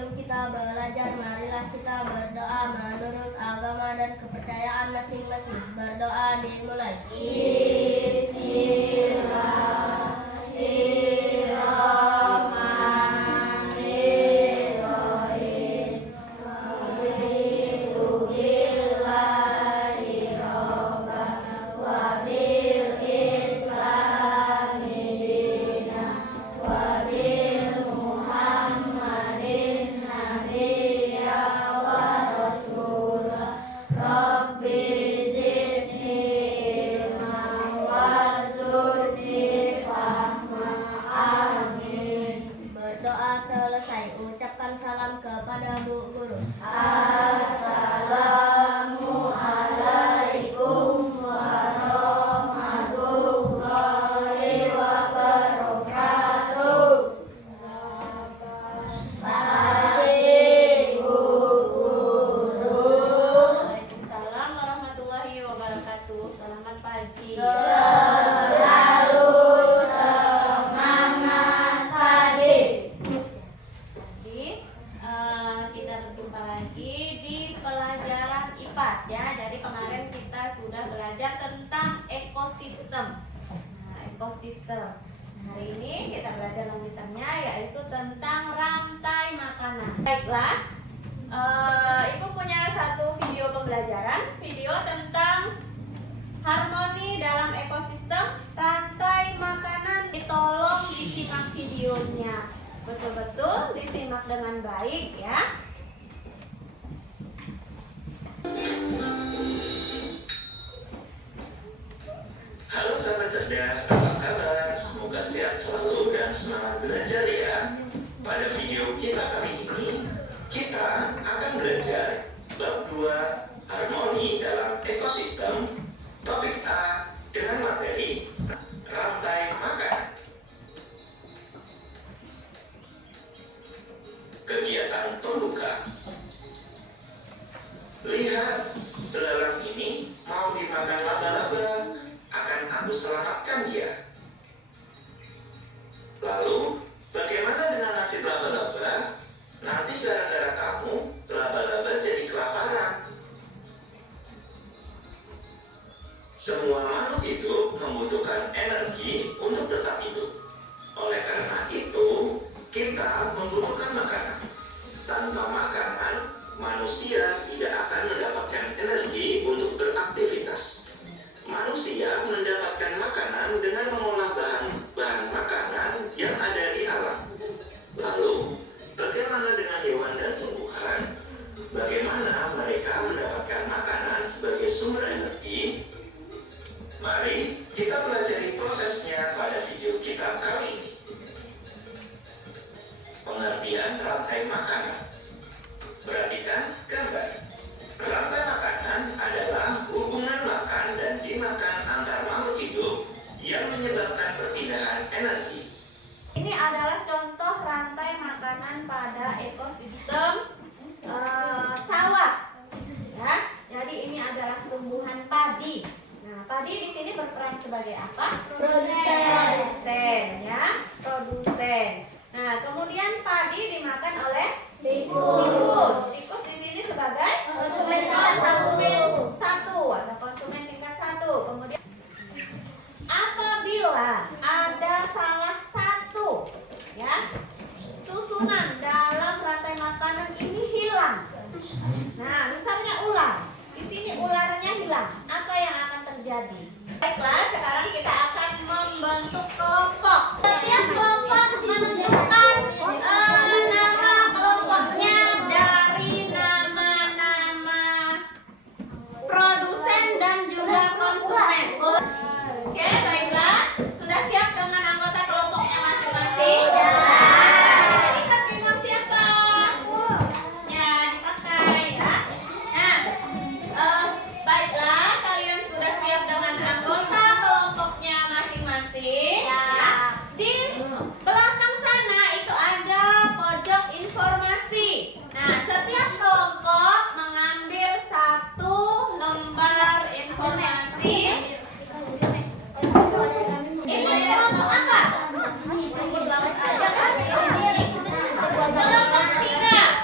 sebelum kita belajar, marilah kita berdoa menurut agama dan kepercayaan masing-masing. Berdoa dimulai. Berdoa selesai, ucapkan salam kepada Bu Guru. Assalamualaikum warahmatullahi wabarakatuh. Pagi Bu Guru. Waalaikumsalam warahmatullahi wabarakatuh. Selamat pagi. Kita berjumpa lagi di pelajaran IPAS ya. Jadi kemarin kita sudah belajar tentang ekosistem. Ekosistem. Hari ini kita belajar lanjutannya yaitu tentang rantai makanan. Baiklah, Ibu punya satu video pembelajaran, video tentang harmoni dalam ekosistem rantai makanan. Tolong disimak videonya. Betul-betul disimak dengan baik ya. Halo sahabat cerdas, apa kabar? Semoga sehat selalu dan semangat belajar ya. Pada video kita kali ini, kita akan belajar bab 2 harmoni dalam ekosistem, topik A dengan materi rantai makanan. Kegiatan pembuka. Lihat, belalang ini mau dimakan laba-laba. Akan aku selamatkan dia. Lalu, bagaimana dengan nasib laba-laba? Nanti gara-gara kamu, laba-laba jadi kelaparan. Semua makhluk hidup membutuhkan energi untuk tetap hidup. Oleh karena itu, kita membutuhkan makanan. Tanpa makanan, manusia tidak akan mendapatkan energi untuk beraktivitas. Manusia mendapatkan makanan dengan mengolah bahan makanan yang ada di alam. Lalu, bagaimana dengan hewan dan tumbuhan? Bagaimana mereka mendapatkan makanan sebagai sumber energi? Mari kita pelajari prosesnya pada video kita kali ini. Pengertian rantai makanan. Perhatikan gambar. Rantai makanan adalah hubungan makan dan dimakan antar makhluk hidup yang menyebabkan perpindahan energi. Ini adalah contoh rantai makanan pada ekosistem sawah. Ya, jadi ini adalah tumbuhan padi. Nah, padi di sini berperan sebagai apa? Produsen, ya, produsen. Nah, kemudian padi dimakan oleh tikus. Tikus di sini sebagai konsumen satu atau konsumen tingkat 1. Kemudian apabila ada salah satu ya susunan dalam rantai makanan ini hilang. Nah, misalnya ular. Di sini ularnya hilang. Apa yang akan terjadi? Baiklah, sekarang kita akan membentuk kelompok. Setiap kelompok menentukan nama kelompoknya dari nama-nama produsen dan juga konsumen. Oke, baiklah. Sudah siap dengan anggota kelompoknya masing-masing? Nah, ikat pinggang siapa? Ya, dipakai ya. Nah, baiklah, kalian sudah siap dengan anggota kelompoknya masing-masing? Ya. Di belakang sana itu ada pojok informasi. Nah, setiap kelompok mengambil satu lembar informasi. Ini kelompok apa? Kelompok singa.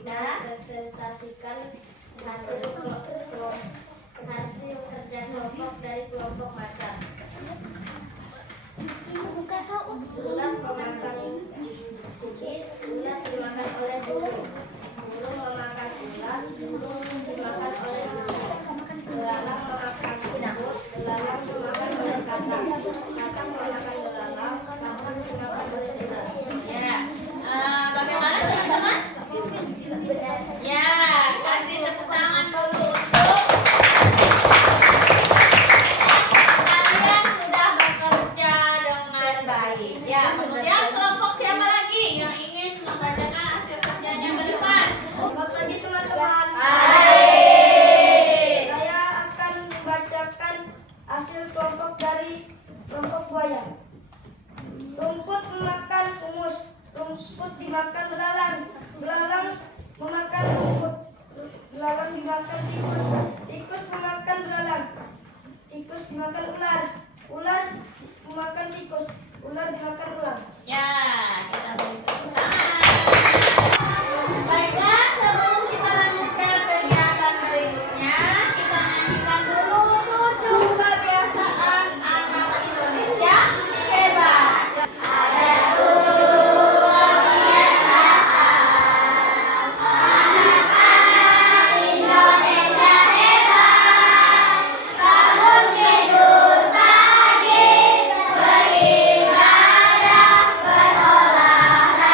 mempresentasikan hasil kerja kelompok dari kelompok macan. Ular memakan cookies, ular dimakan oleh burung. Burung memakan ular, burung dimakan oleh burung. Belalang memakan semut, belalang dimakan oleh kacang. Kacang memakan belalang, kacang dimakan oleh ular. Ya. Bagaimana teman-teman? Ya, kasih tepuk tangan dulu untuk kalian sudah bekerja dengan baik. Ya, kemudian kelompok siapa lagi yang ingin membacakan hasil kerjanya ke depan? Selamat pagi teman-teman. Saya akan membacakan hasil kelompok dari kelompok buaya. Rumput memakan umus, rumput dimakan belalang, belalang memakan rumput, belalang dimakan tikus, tikus memakan belalang, tikus dimakan ular, ular memakan tikus, ular dimakan ular. Ya, kita beri tepuk tangan. Baiklah, sebelum kita lanjutkan kegiatan berikutnya, kita nyanyikan dulu 7 kebiasaan anak Indonesia hebat. Berolahraga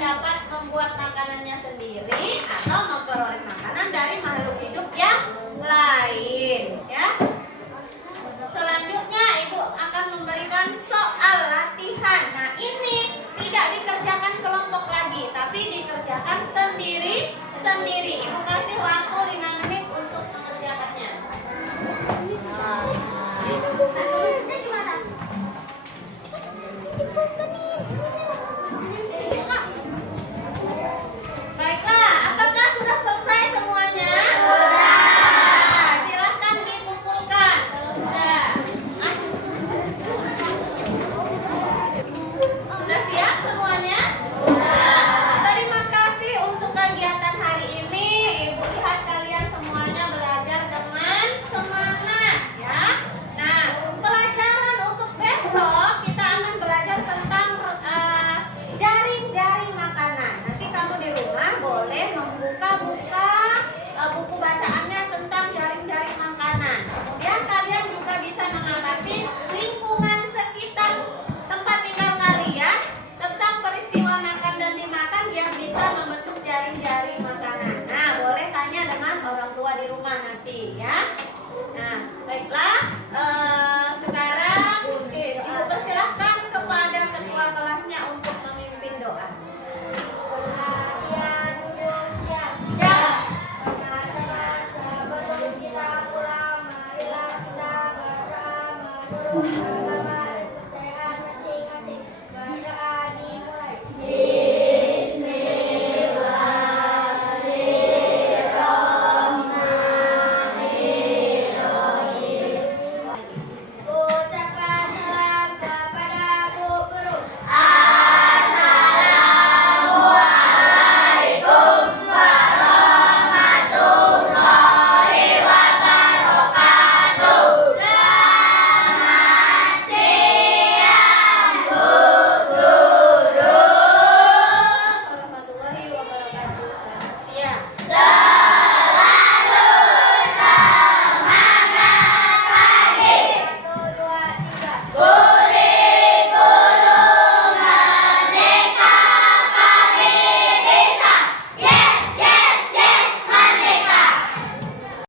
dapat membuat makanannya sendiri atau memperoleh makanan dari makhluk hidup yang lain, ya. Selanjutnya Ibu akan memberikan soal latihan. Nah, ini tidak dikerjakan kelompok lagi, tapi dikerjakan sendiri-sendiri. Ibu kasih waktu 5 menit